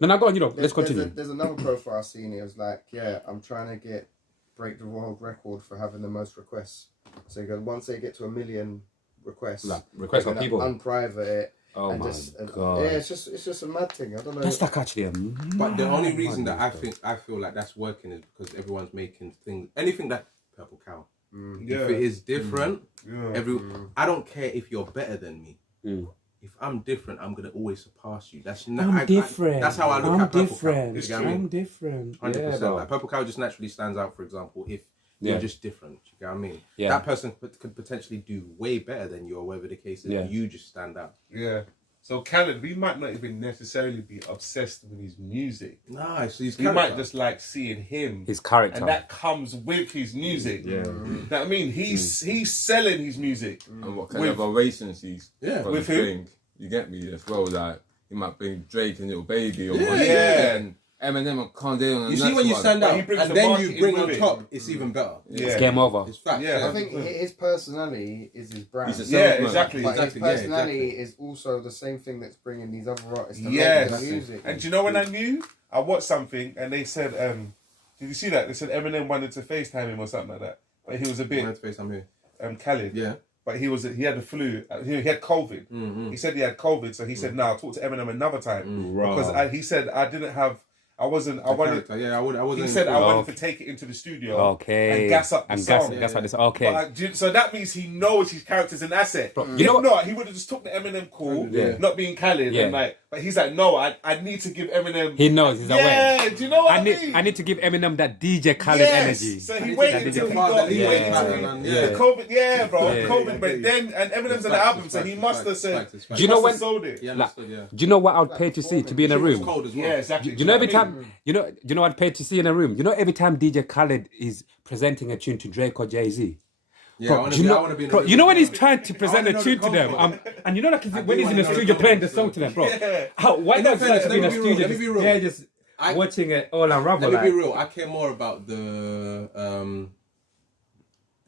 No, go on. Let's continue. There's another profile I seen. It was like, I'm trying to break the world record for having the most requests. So you go, once they get to 1 million requests, requests from people, unprivate it. Oh my god! Yeah, it's just a mad thing. I don't know. That's like actually But the only reason that I feel like that's working is because everyone's making anything that Purple Cow. If it is different, I don't care if you're better than me. If I'm different, I'm gonna always surpass you. That's different. That's how I look at Purple Cow. I'm different. 100%. Like Purple Cow just naturally stands out. For example, if you're just different, you get what I mean? That person could potentially do way better than you, or whatever the case is. You just stand out. Yeah. So Khaled, we might not even necessarily be obsessed with his music. Nice. We might just like seeing him, his character, and that comes with his music. Yeah. You know what I mean? He's selling his music. And what kind of ovations he's with him? You get me as well. Like he might bring Drake and Little Baby or and Eminem and Kanye on. You see when you stand out and then you bring on top, it's even better. It's game over. It's fact. Yeah, I think his personality is his brand. Exactly. But his personality is also the same thing that's bringing these other artists to make their music. And do you know when I knew? I watched something and they said, did you see that? They said Eminem wanted to FaceTime him or something like that. But he was a bit... Wanted to FaceTime who? Khaled. Yeah. But he had the flu. He had COVID. He said he had COVID, so he said, "No, I'll talk to Eminem another time." Because he said I wasn't. I wanted. I wasn't. He said I wanted to take it into the studio. And gas up the song. Gas up this. Okay. But so that means he knows his character's an asset. Bro, if not, he would have just took the Eminem call, not being Khaled, and like. But he's like, no, I need to give Eminem. He knows. He's aware. Yeah, do you know what I mean? I need to give Eminem that DJ Khaled energy. So he waited until he got the COVID. Yeah, bro. COVID, but then and Eminem's on the album, so he must have said. Do you know when? Sold it. Do you know what I'd pay to see to be in a room? Yeah, exactly. Do you know every time? You know I'd pay to see in a room. You know every time DJ Khaled is presenting a tune to Drake or Jay-Z. Yeah, I want to be in a room. You know when he's trying to present a tune to them, and you know like when he's in the studio playing the song to them, bro. Why not just be in the studio? Yeah, just watching it all unravel. Let me be real. I care more about the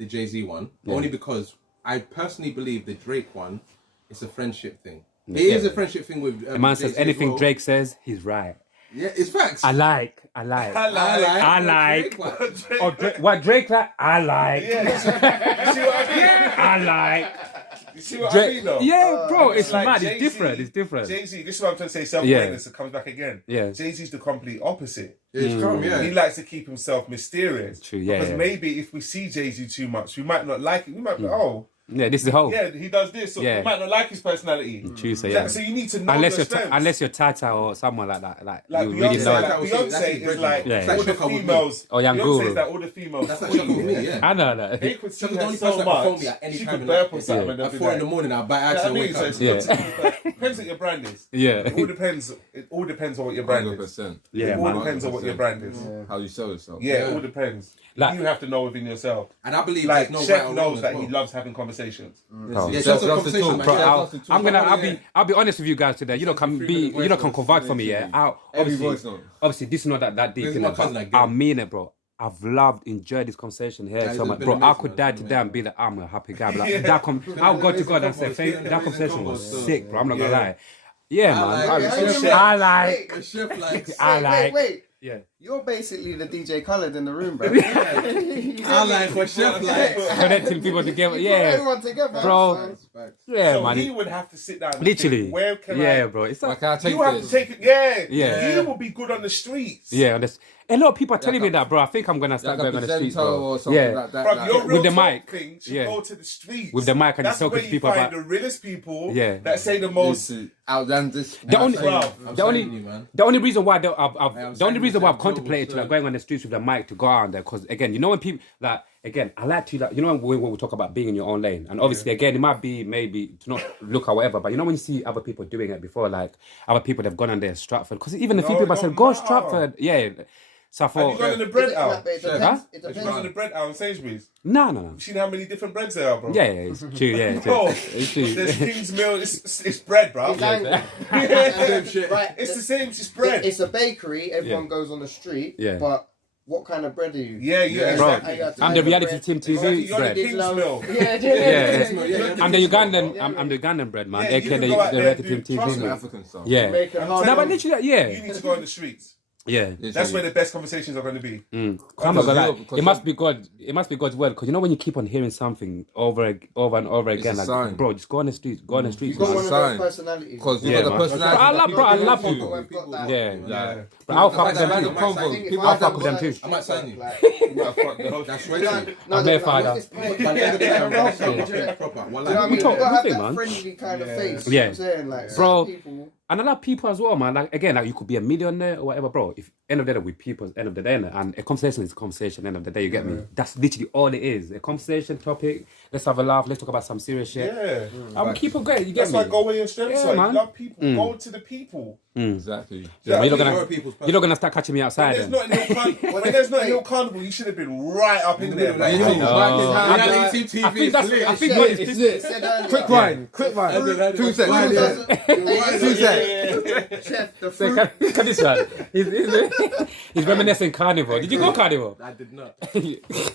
Jay-Z one, only because I personally believe the Drake one is a friendship thing. It is a friendship thing with. The man says anything Drake says, he's right. Yeah, it's facts. I like. What Drake like, I like. Yeah, you see what I mean? I like. You see what I mean, though? Yeah, bro, it's like mad. Jay-Z, It's different. Jay-Z, this is what I'm trying to say. Self-awareness comes back again. Yeah. Jay-Z's the complete opposite. Yeah. He likes to keep himself mysterious. True. Yeah. Because maybe if we see Jay-Z too much, we might not like it. We might be yeah, this is the whole. Yeah, he does this, so we might not like his personality. True, so yeah. So you need to know unless you're Tata or someone like that, like you Beyonce, really know. like Beyonce is like all the females. Oh, Young Beyonce is like all the females. That's like Shaka with me, yeah. I know. They could see the her only so person that can phone me much. at any She time could burp or something. at 4 in the morning, I'll buy actually wake up. It depends what your brand is. Yeah. It all depends on what your brand is. 100%. Yeah, it all depends on what your brand is. How you sell yourself. Yeah, it all depends. Like, you have to know within yourself. And I believe like no Chef right knows that well. he loves having conversations. I'm gonna. I'll be honest with you guys today. You know, can confide for me. Yeah. Obviously, this is not that deep. I mean it, bro. I've enjoyed this conversation here so much, bro. I could die today and be like, I'm a happy guy. But like, I'll go to God and say, that conversation was sick, bro. I'm not gonna lie. Yeah, man. I like. Wait. Yeah. You're basically the DJ Khaled in the room, bro. I like what Chef likes. Connecting people together. You put everyone together, bro. Yeah, so man. he would have to sit down and literally. think, where can I... bro. It's like, can I take you have to take it. Yeah. He will be good on the streets. Yeah, a lot of people are telling me that, bro. I think I'm gonna start going on the streets, bro. Or something like that. Bro, your with the real mic. Thing should go to the streets. With the mic and that's talking where to you people find about the realest people that say the most most outlandish. The only reason why I've contemplated like going on the streets with the mic to go out there, because again, you know when people like I like to you know when we talk about being in your own lane, and obviously again it might be maybe to not look or whatever, but you know when you see other people doing it before, like other people that've gone on there Stratford, because even a few people said go Stratford, So I thought, have you gone in the bread aisle? It depends. Have you gone in the bread aisle in Sainsbury's? No. You seen how many different breads there are, bro? Yeah, it's true. Yeah, bro, it's true. There's King's Mill. It's bread, bro. Right. It's the same. It's bread. It's a bakery. Everyone goes on the street. Yeah. But what kind of bread are you? Yeah. Bro, Exactly. I'm the reality team TV You're the bread. King's Mill. I'm the Ugandan. I'm the Ugandan bread, man. Yeah, AKA you the can go out there reality and team do- trust TV. me. African stuff. Yeah. Make it hard. No, but literally, yeah. You need to go in the streets. Yeah. That's where the best conversations are going to be. I'm not gonna lie. because It must be God. It must be God's word. Because you know when you keep on hearing something over and over again, a like, sign. bro, just go on the streets. Go on the streets. You've got man. one of sign. those personalities. Because you Yeah, got the man. personality. Bro, I love People you. have got that. Yeah. Yeah. But I'll fuck Like them that too. random convo. If People I I'll fuck with them was too. I might sign you. like- You might fuck the whole That's No, right. I'm their father. this point, like, they're gonna be around, Proper. do you know Proper. Well, what I like, mean? You talk- gotta have nothing, that man. friendly kind of face. Yeah. You know what I'm saying? Like, Bro. some people. And I love people as well, man. Like again, like you could be a millionaire or whatever, bro. If end of the day with people, end of the day, and a conversation is a conversation. End of the day, you get me. That's literally all it is. A conversation topic. Let's have a laugh. Let's talk about some serious shit. Yeah. I'm keep it great. You get That's me? why go where your strengths Yeah, are. man. You love people. Go to the people. Exactly. Yeah, but you're you're not a gonna, people's you're not gonna start catching me outside. There's Then. not a Hill Carnival. When there's not a Hill Carnival, you should have been right up in there. Like, Like, yo, know. reality TV I think that's. lit. I think Shit. what It's is He said earlier, Quick wine. 2 seconds. Two seconds. Chef, the Say, fruit. look at this one. He's reminiscing carnival. Did you go carnival? I did not.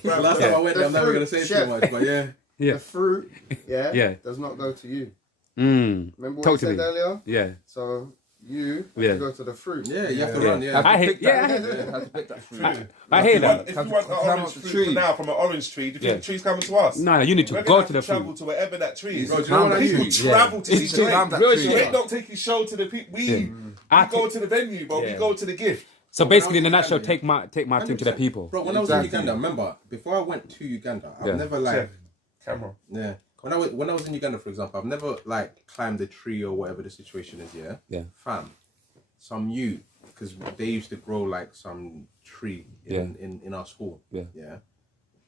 Last time I went there, I'm never going to say too Chef. much, but yeah. Yeah. The fruit, Yeah. does not go to you. Mm. Remember what Talk you to said me. earlier? Yeah. So you have Yeah. to go to the fruit. Yeah, you have to Yeah. run, yeah. I hate. Yeah. Had to pick that fruit. I hear that. if you want an Climb orange up the fruit tree. now from an orange tree, do you think Yeah. the tree's coming to us? No, you need to We're go gonna to have the travel fruit. to wherever that tree is. Bro, do you know what I People use? travel to It's see to Drake. climb that Real tree. shit. Drake don't take his show to the people. We go to the venue, but we Yeah. go to the gift. So basically, in a When I was nutshell, in take my team to the people. Bro, when I was in Uganda, remember, before I went to Uganda, I've Yeah. never like, Chef, camera. yeah. When I was in Uganda, for example, I've never like climbed a tree or whatever the situation is. Yeah. Yeah. Fam, some youth, because they used to grow like some tree in our school. Yeah. Yeah.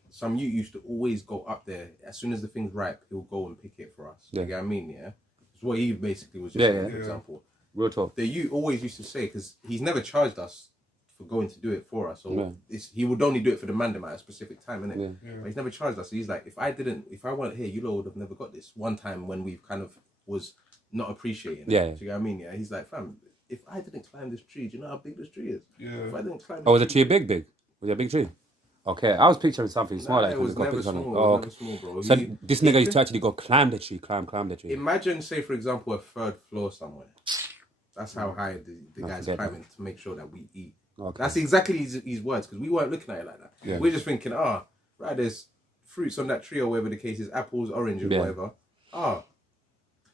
Some youth used to always go up there as soon as the thing's ripe. He'll go and pick it for us. Yeah. You get what I mean? Yeah. It's what he basically was just Yeah, saying, yeah. for example. Real talk. The youth always used to say, because he's never charged us for going to do it for us, or Yeah. he would only do it for the mandem at a specific time, innit? Yeah. But he's never charged us. So he's like, if I weren't here, you lot would have never got this. One time when we kind of was not appreciating it. Yeah. Do you get what I mean? Yeah. He's like, fam, if I didn't climb this tree, do you know how big this tree is? Yeah. If I didn't climb this Oh, was the tree big? Was it a big tree? Okay, I was picturing something small. Like, it was got never pictures on small. it. It Oh, was okay. never small, bro. So He- this nigga used to actually go climb the tree, climb the tree. Imagine, say, for example, a third floor somewhere. That's how high the guy's forget climbing to make sure that we eat. Okay. That's exactly his words, because we weren't looking at it like that. Yeah. We're just thinking, right, there's fruits on that tree or whatever the case is, apples, oranges, Yeah. whatever.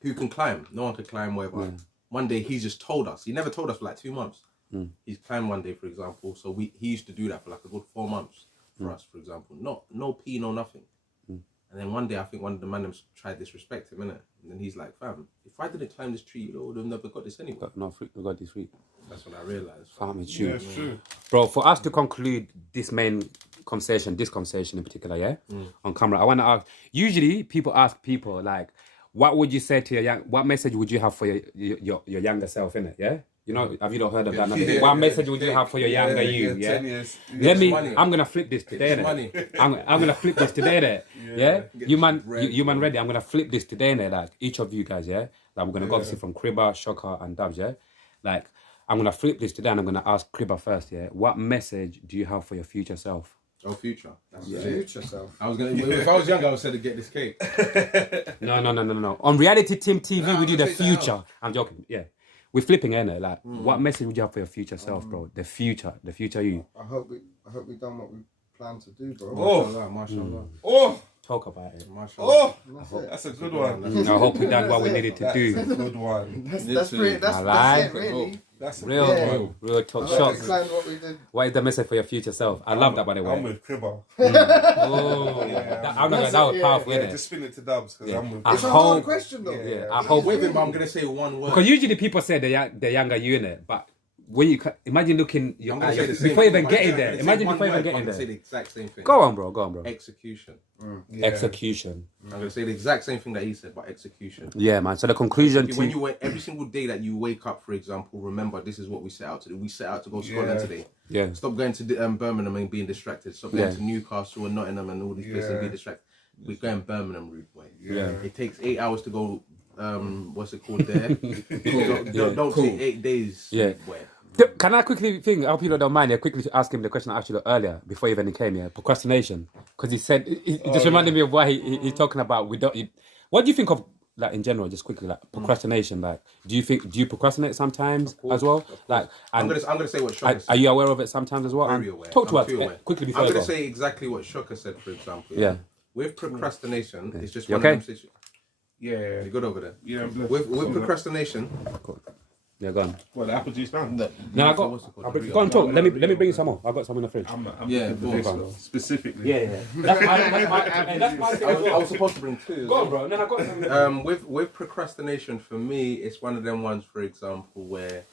Who can climb? No one can climb, whatever. One day he just told us. He never told us for like 2 months. He's climbed one day, for example. So he used to do that for like a good 4 months for us, for example. No pee, no nothing. And then one day, I think one of the mandems tried to disrespect him, innit? And then he's like, fam, if I didn't climb this tree, you would have never got this anyway. No fruit. We got this fruit. That's when I realised. Farm is true. Yeah, it's true. Bro, for us to conclude this main conversation, this conversation in particular, yeah, on camera, I want to ask. Usually, people ask people like, "What would you say to what message would you have for your younger self?" Innit? Yeah, you know, have you not heard of that? Yeah. What message would you have for your younger you? Yeah. 10 years. Let me. money. I'm gonna flip this today. Get innit? money. I'm gonna flip this today. There. Yeah. Get You man, bread. you man ready? I'm gonna flip this today. There, like each of you guys. Yeah. Like, I'm gonna go obviously from Cribber, Shocker, and Dubs. Yeah. Like I'm gonna flip this today, and I'm gonna ask Cribber first. Yeah. What message do you have for your future self? Oh, future. That's Future self. I was gonna. If I was younger, I would say to get this cake. No. On Reality Team TV, Nah, we do I'm the gonna take that future. I'm joking. Yeah. We're flipping, innit? Like, what message would you have for your future self, bro? The future you. I hope we done what we planned to do, bro. Mashallah, mashallah. Oh, Talk about it. Mashallah. That's that's it. a good one. I hope we done what we needed to That's a do. good one. That's pretty. That's Alright. it, really. That's a Real, good one. real talk. I hope we Shots. planned what we did. What is the message for your future self? I love that, by the I'm way. with Cribber. Oh, Yeah, I'm not gonna. That was powerful, Yeah, innit? just spin it to Dubs because I'm with I It's a hope- hard question, though. Yeah, I hope. Wait, but I'm gonna say one word. Because usually people say the younger you, innit? But when you imagine looking I'm gonna say the same before thing. even getting I'm there. gonna say Imagine one before even word, getting I'm gonna say there. the exact same thing. Go on, bro. Execution. Yeah. Execution. I'm gonna say the exact same thing that he said, but execution. Yeah, man. So the conclusion When to you wake, every single day that you wake up, for example, remember this is what we set out to do. We set out to go to Scotland today. yeah. Stop going to Birmingham and being distracted. Stop going Yeah. to Newcastle and Nottingham and all these places and be distracted. We're going Birmingham route way. Yeah. It takes 8 hours to go. What's it called there? Don't take 8 days. Yeah. Way. Can can I quickly think? I hope you don't mind. I quickly ask him the question I asked you earlier before even he came here. Procrastination, because he said it just reminded me of why he's talking about. What do you think of like in general? Just quickly, like procrastination. Like, do you procrastinate sometimes as well? Like, I'm gonna say what Shocker said. Are you aware of it sometimes as well? Very aware. Talk to us quickly before. I'm gonna say exactly what Shocker said, for example. Yeah. With procrastination, it's just one of them situations. Yeah. You good over there? Yeah, I'm blessed. With procrastination. Yeah, go on. What, the apple juice man? No, go on, talk. Let me bring you some more. I've got some in the fridge. Specifically. Yeah. That's my thing. I was supposed to bring two. Go on, bro. No, I got some. With procrastination, for me, it's one of them ones, for example, where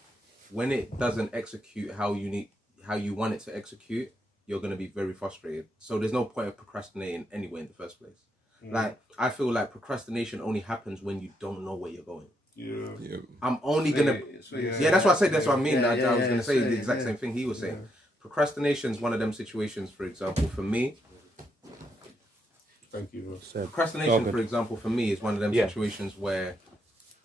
when it doesn't execute how you want it to execute, you're gonna be very frustrated. So there's no point of procrastinating anyway in the first place. Like, I feel like procrastination only happens when you don't know where you're going. Yeah. I'm only gonna. Yeah, that's what I said. That's what I mean. I was gonna say the exact same thing he was saying. Procrastination is one of them situations. For example, for me. Thank you. Procrastination, for example, for me is one of them situations where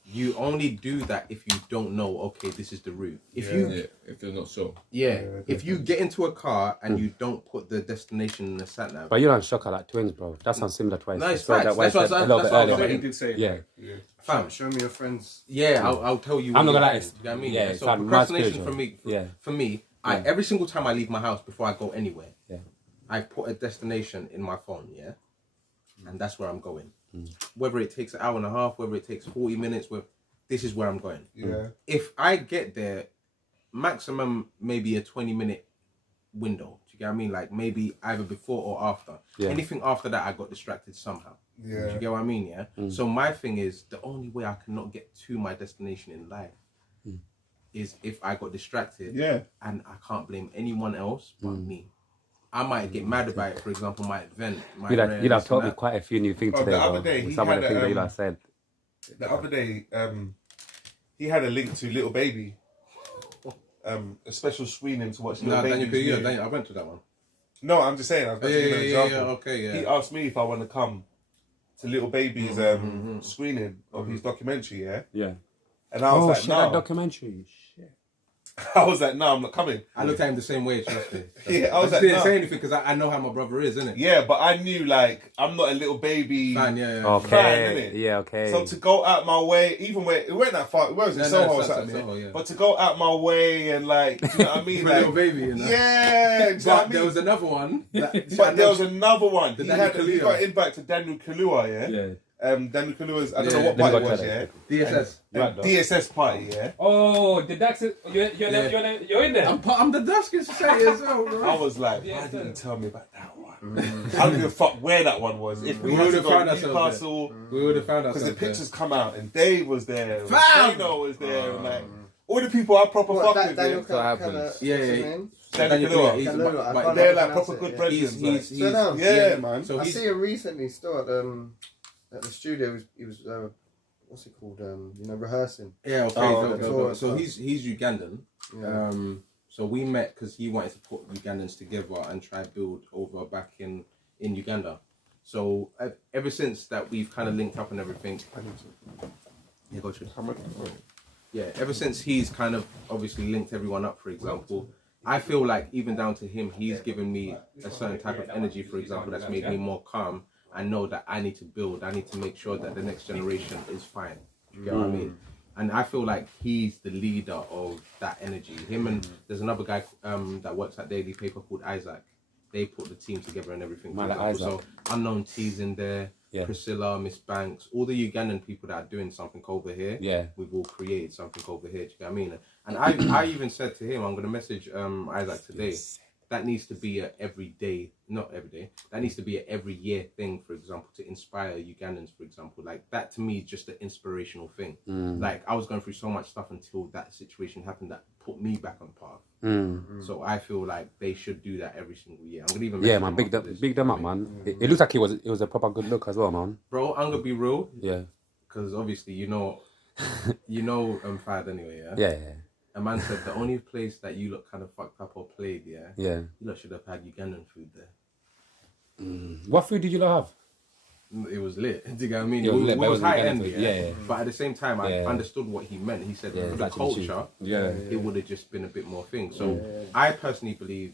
you only do that if you don't know. Okay, this is the route. If you're not sure. If you get into a car and you don't put the destination in the sat nav. But you're not Shocker like twins, bro. That sounds similar to Nice facts. That's what But he did say. Yeah. Fam, show me your friends. Yeah, I'll tell you. I'm not gonna lie. You know what I mean? Yeah, so procrastination for me, Yeah. every single time I leave my house before I go anywhere, Yeah. I put a destination in my phone, and that's where I'm going. Whether it takes an hour and a half, whether it takes 40 minutes, this is where I'm going. Yeah. If I get there, maximum maybe a 20-minute window. Do you get what I mean? Like maybe either before or after. Yeah. Anything after that, I got distracted somehow. Yeah. Do you get what I mean? Yeah. So my thing is, the only way I cannot get to my destination in life is if I got distracted. Yeah. And I can't blame anyone else but me. I might get mad about it. For example, my event. You'd have taught me quite a few new things today. The other day, some of the things that you said. The other day, he had a link to Little Baby. A special screening to watch Little Baby. I went to that one. No, I'm just saying. I was about to give an example. Yeah. He asked me if I want to come to Little Baby's screening of his documentary. Yeah. And I was like, no. That documentary. Shit. I was like, no, I'm not coming. I looked at him the same way, trust me. I was like, didn't say anything because I know how my brother is, innit? Yeah, but I knew, like, I'm not a Little Baby fan, Okay. fan, innit? Yeah, okay. So to go out my way, even where it weren't that far, where was it? Soho or something? Soho, But to go out my way and, like, do you know what I mean? Like, Little Baby, you know? Yeah, but there was another one. But there was another one. He got invite to Daniel Kaluuya, Yeah. Daniel Kaluuya's, I don't know what party it was, DSS. DSS party, yeah. Oh, the Dax, you're in there. I'm the Duskin Society as well, bro. I was like, why didn't you tell me about that one? I don't give a fuck where that one was. If we would had have to go found to ourselves Newcastle, we would have found ourselves because the there. pictures come out and Dave was there, Fam! Dano was there, and like all the people I proper fuck with. Daniel Daniel Kaluuya. They're like proper good brethren. Yeah, man. So I see him recently still at the studio. He was what's it called? Rehearsing. Yeah, okay. So he's Ugandan. Yeah. So we met because he wanted to put Ugandans together and try build over back in Uganda. So ever since that we've kind of linked up and everything. Yeah, go through. Yeah, ever since he's kind of obviously linked everyone up, for example, I feel like even down to him, he's given me a certain type of energy, for example, that's made me more calm. I know that I need to build. I need to make sure that the next generation is fine. You get what I mean? And I feel like he's the leader of that energy. Him and there's another guy that works at Daily Paper called Isaac. They put the team together and everything. So Unknown T's in there, Priscilla, Miss Banks, all the Ugandan people that are doing something over here. Yeah, we've all created something over here. Do you get what I mean? And I even said to him, I'm gonna message Isaac today. That needs to be a not every day. That needs to be a every year thing, for example, to inspire Ugandans, for example. Like that to me is just an inspirational thing. Like I was going through so much stuff until that situation happened that put me back on path. So I feel like they should do that every single year. I'm gonna even man, big them up, man. It looks like it was a proper good look as well, man. Bro, I'm gonna be real. Yeah. Because obviously you know Fad anyway, yeah? Yeah. A man said the only place that you look kind of fucked up or played, you lot should have had Ugandan food there. What food did you lot it was lit. Do you get what I mean? It was lit, but it was wasn't high gonna end, be- yeah. But at the same time, I Yeah. understood what he meant. He said Yeah, for it's the actually cheap. culture, Yeah. it would have just been a bit more thing. So I personally believe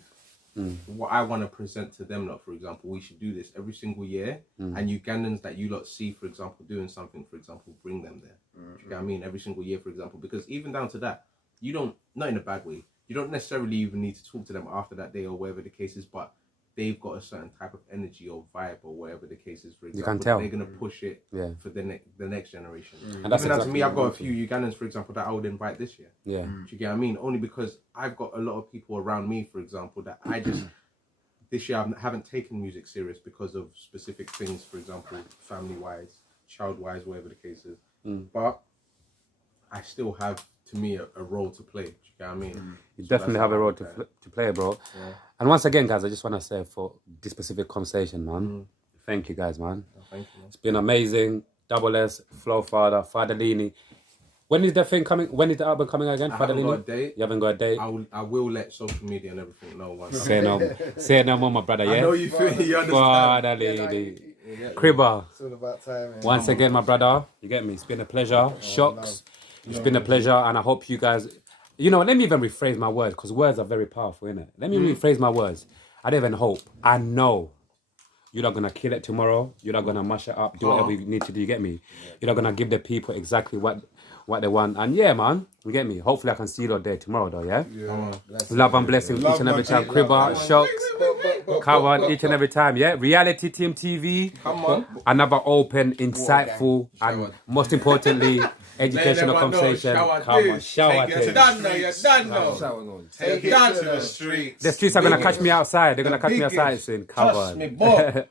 what I want to present to them, for example, we should do this every single year. And Ugandans that you lot see, for example, doing something, for example, bring them there. Do you get what I mean? Every single year, for example, because even down to that, you don't, not in a bad way, you don't necessarily even need to talk to them after that day or whatever the case is, but they've got a certain type of energy or vibe or whatever the case is, for example. You can tell. They're going to push it Yeah. for the next generation. And that's Even down to exactly me, I've got a what few Ugandans, for example, that I would invite this year. Yeah. Do you get what I mean? Only because I've got a lot of people around me, for example, that I just, this year I haven't taken music serious because of specific things, for example, family-wise, child-wise, whatever the case is. But I still have, to me, a role to play. Do you get what I mean? You So definitely that's have a how I role look at it. to play, bro. Yeah. And once again, guys, I just want to say for this specific conversation, man, thank you guys, man. Thank you, man. It's been amazing. Double S, Flow Father, Fadalini. When is the thing coming? When is the album coming again? I haven't Fadalini? got a date. You haven't got a date? I will let social media and everything know once. Say no more, my brother, I know yeah? you feel you understand. Fadalini. Cribber. It's all about timing. Once again, my brother, you get me? It's been a pleasure. Shocks. It's been a pleasure, and I hope you guys... You know, let me even rephrase my words, because words are very powerful, innit? Let me rephrase my words. I don't even hope. I know you're not going to kill it tomorrow. You're not going to mash it up, do whatever you need to do, you get me? You're not going to give the people exactly what they want. And yeah, man, you get me? Hopefully I can see you all there tomorrow, though, yeah? Love and blessings each and every time. Cribber, Shocks, Kawan, each and every time, yeah? Reality Team TV. Come on. Another open, insightful, and most importantly, educational everyone know, conversation. shower Come on, dudes. shower Take it dudes. to done now, you're done now. Take it Done to now. the streets. The streets are gonna catch me outside. They're gonna catch me outside soon. Come Trust on. me, boy.